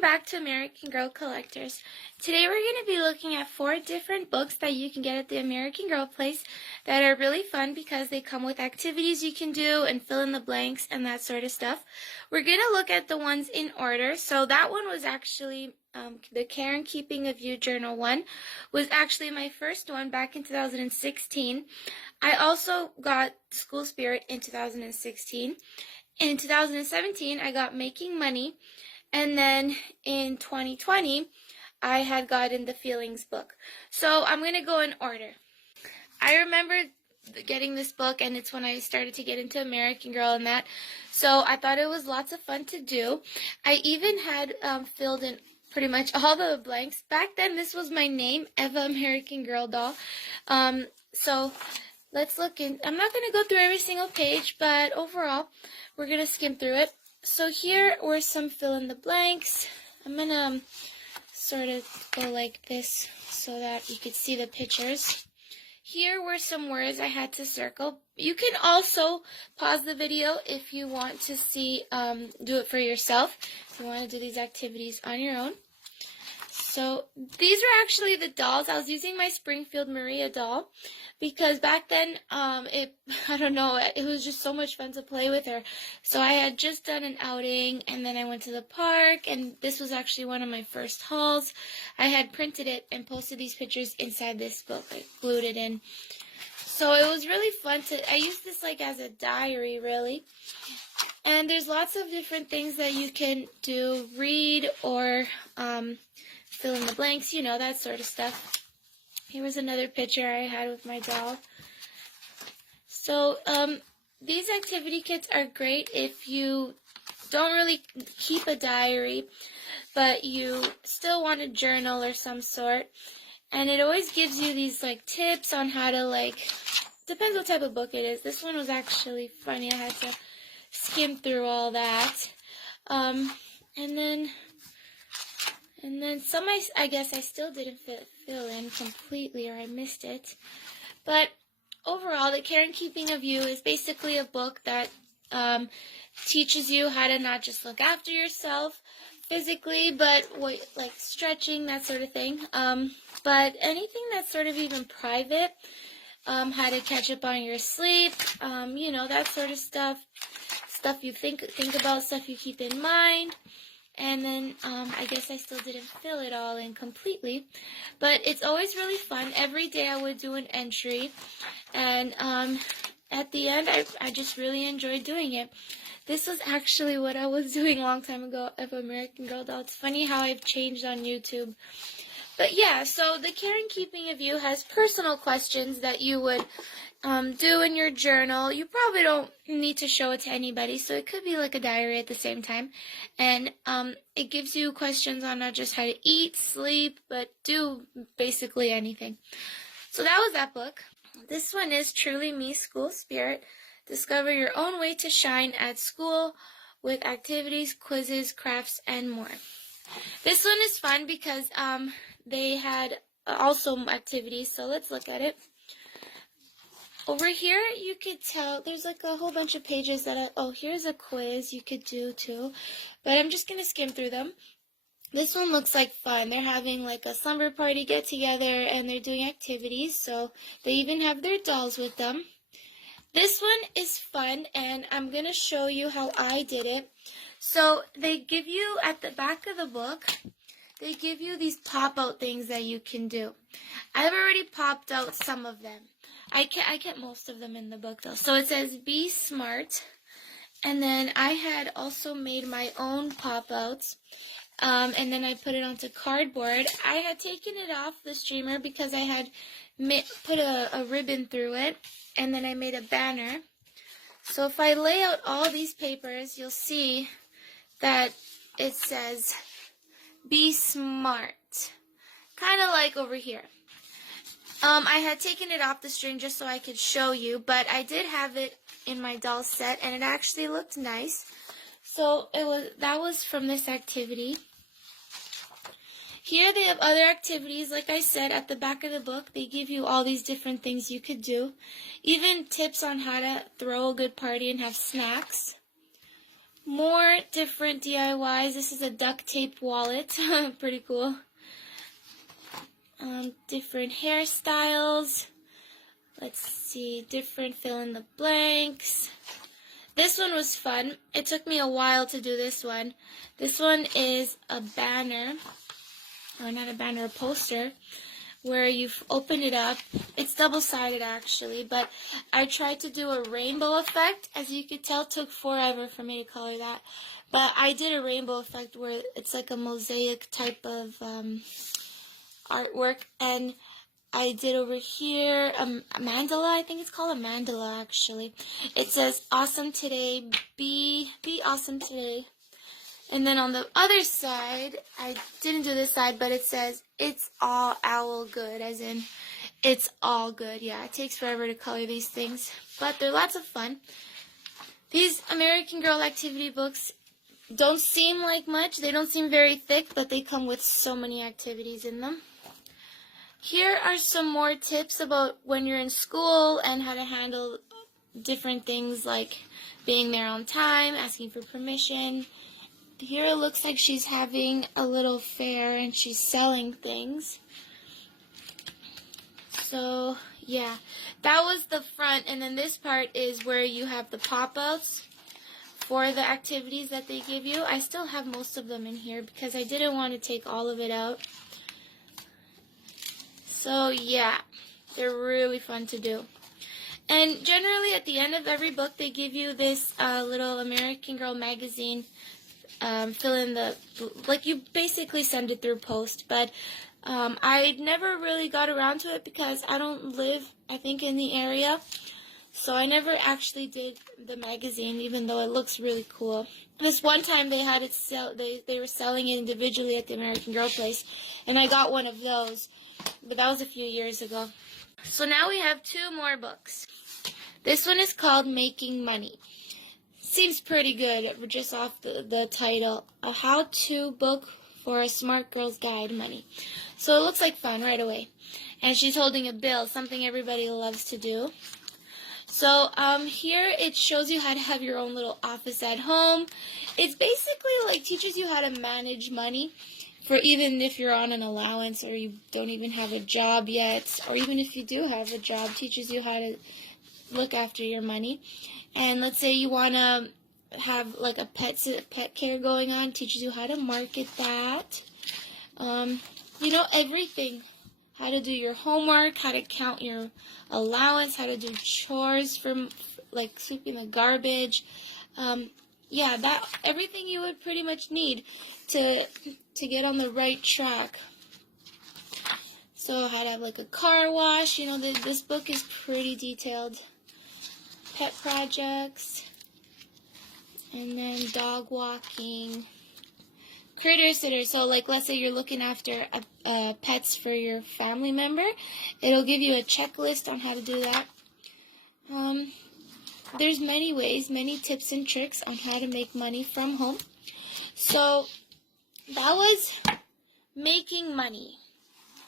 Welcome back to American Girl Collectors. Today we're going to be looking at 4 different books that you can get at the American Girl Place that are really fun because they come with activities you can do and fill in the blanks and that sort of stuff. We're going to look at the ones in order. So that one was actually the Care and Keeping of You Journal one was actually my first one back in 2016. I also got School Spirit in 2016. In 2017, I got Making Money. And then in 2020, I had gotten the Feelings book. So I'm going to go in order. I remember getting this book, and it's when I started to get into American Girl and that. So I thought it was lots of fun to do. I even had filled in pretty much all the blanks. Back then, this was my name, Eva American Girl Doll. So let's look in. I'm not going to go through every single page, but overall, we're going to skim through it. So here were some fill in the blanks. I'm going to sort of go like this so that you could see the pictures. Here were some words I had to circle. You can also pause the video if you want to see, do it for yourself, if you want to do these activities on your own. So these were actually the dolls. I was using my Springfield Maria doll because back then, I don't know, it was just so much fun to play with her. So I had just done an outing, and then I went to the park, and this was actually one of my first hauls. I had printed it and posted these pictures inside this book. I glued it in. So it was really fun I used this like as a diary, really. And there's lots of different things that you can do, read or fill in the blanks, you know, that sort of stuff. Here was another picture I had with my doll. So these activity kits are great if you don't really keep a diary, but you still want a journal or some sort. And it always gives you these like tips on how to depends what type of book it is. This one was actually funny. I had to skim through all that. And then some I guess I still didn't fill in completely, or I missed it. But overall, The Care and Keeping of You is basically a book that teaches you how to not just look after yourself physically, but like stretching, that sort of thing. But anything that's sort of even private, how to catch up on your sleep, you know, that sort of stuff. Stuff you think about, stuff you keep in mind. And then I guess I still didn't fill it all in completely. But it's always really fun. Every day I would do an entry. And at the end, I just really enjoyed doing it. This was actually what I was doing a long time ago of American Girl Doll. It's funny how I've changed on YouTube. But yeah, so The Care and Keeping of You has personal questions that you would do in your journal. You probably don't need to show it to anybody, so it could be like a diary at the same time. And it gives you questions on not just how to eat, sleep, but do basically anything. So that was that book. This one is Truly Me School Spirit. Discover your own way to shine at school with activities, quizzes, crafts, and more. This one is fun because they had also activities, so let's look at it. Over here, you could tell, there's like a whole bunch of pages that here's a quiz you could do too, but I'm just going to skim through them. This one looks like fun. They're having like a slumber party get together and they're doing activities, so they even have their dolls with them. This one is fun, and I'm going to show you how I did it. So they give you, at the back of the book, they give you these pop-out things that you can do. I've already popped out some of them. I kept most of them in the book, though. So it says, be smart. And then I had also made my own pop-outs. And then I put it onto cardboard. I had taken it off the streamer because I had put a ribbon through it. And then I made a banner. So if I lay out all these papers, you'll see that it says, be smart. Kind of like over here. I had taken it off the string just so I could show you, but I did have it in my doll set, and it actually looked nice. So that was from this activity. Here they have other activities. Like I said, at the back of the book, they give you all these different things you could do. Even tips on how to throw a good party and have snacks. More different DIYs. This is a duct tape wallet. Pretty cool. Different hairstyles. Let's see. Different fill in the blanks. This one was fun. It took me a while to do this one. This one is a banner. Or not a banner, a poster. Where you open it up. It's double-sided actually, but I tried to do a rainbow effect. As you could tell, it took forever for me to color that. But I did a rainbow effect where it's like a mosaic type of artwork. And I did over here a mandala. I think it's called a mandala actually. It says, awesome today, be awesome today. And then on the other side, I didn't do this side, but it says, it's all owl good, as in, it's all good. Yeah, it takes forever to color these things, but they're lots of fun. These American Girl activity books don't seem like much. They don't seem very thick, but they come with so many activities in them. Here are some more tips about when you're in school and how to handle different things like being there on time, asking for permission. Here it looks like she's having a little fair and she's selling things. So, yeah, that was the front, and then this part is where you have the pop-outs for the activities that they give you. I still have most of them in here because I didn't want to take all of it out. So, yeah, they're really fun to do. And generally at the end of every book they give you this little American Girl magazine. Fill in the, like you basically send it through post, but I never really got around to it because I don't live, I think, in the area, so I never actually did the magazine, even though it looks really cool. This one time they had it they were selling it individually at the American Girl place, and I got one of those, but that was a few years ago. So now we have two more books. This one is called Making Money. Seems pretty good just off the title. A how-to book for a smart girl's guide money. So it looks like fun right away. And she's holding a bill, something everybody loves to do. So here it shows you how to have your own little office at home. It's basically like teaches you how to manage money for even if you're on an allowance or you don't even have a job yet, or even if you do have a job, teaches you how to look after your money. And let's say you want to have like a pet care going on, teaches you how to market that. You know, everything. How to do your homework, how to count your allowance, how to do chores from like sweeping the garbage. Yeah, that everything you would pretty much need to get on the right track. So how to have like a car wash, you know, this book is pretty detailed. Pet projects, and then dog walking, critter sitter. So like let's say you're looking after pets for your family member, it'll give you a checklist on how to do that. There's many ways, many tips and tricks on how to make money from home. So that was Making Money.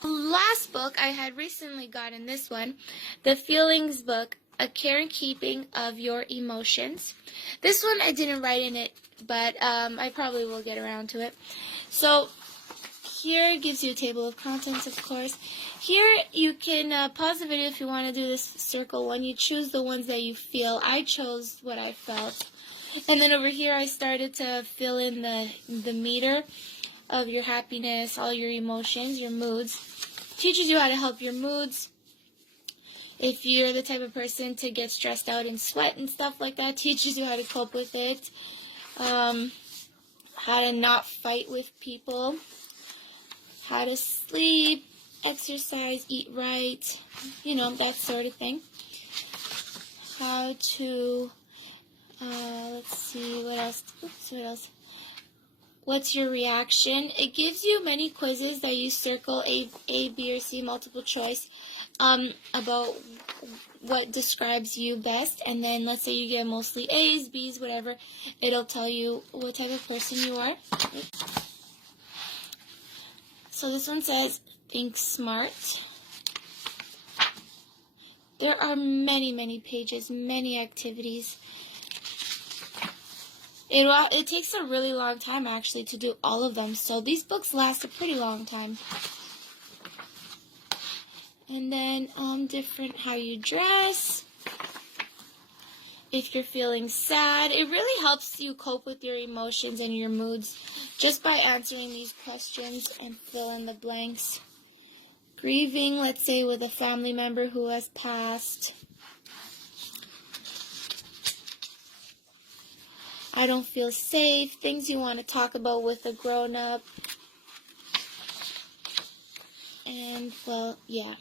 The last book I had recently gotten, this one, the Feelings book, A Care and Keeping of Your Emotions. This one I didn't write in it, but I probably will get around to it. So here it gives you a table of contents, of course. Here you can pause the video if you want to do this circle one. You choose the ones that you feel. I chose what I felt. And then over here I started to fill in the meter of your happiness, all your emotions, your moods. Teaches you how to help your moods. If you're the type of person to get stressed out and sweat and stuff like that, teaches you how to cope with it. How to not fight with people. How to sleep, exercise, eat right, you know, that sort of thing. How to, let's see, what else? Oops, what else? What's your reaction? It gives you many quizzes that you circle A, B, or C, multiple choice, about what describes you best. And then let's say you get mostly A's, B's, whatever. It'll tell you what type of person you are. So this one says, think smart. There are many, many pages, many activities. It takes a really long time actually to do all of them. So these books last a pretty long time. And then different how you dress. If you're feeling sad, it really helps you cope with your emotions and your moods just by answering these questions and fill in the blanks. Grieving, let's say with a family member who has passed. I don't feel safe, things you want to talk about with a grown-up. And, well, yeah.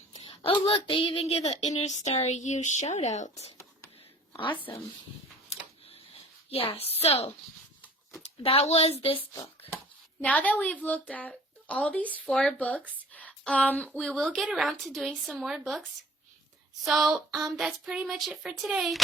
Oh, look, they even give an Inner Star You shout out. Awesome. Yeah, so that was this book. Now that we've looked at all these 4 books, we will get around to doing some more books. So that's pretty much it for today.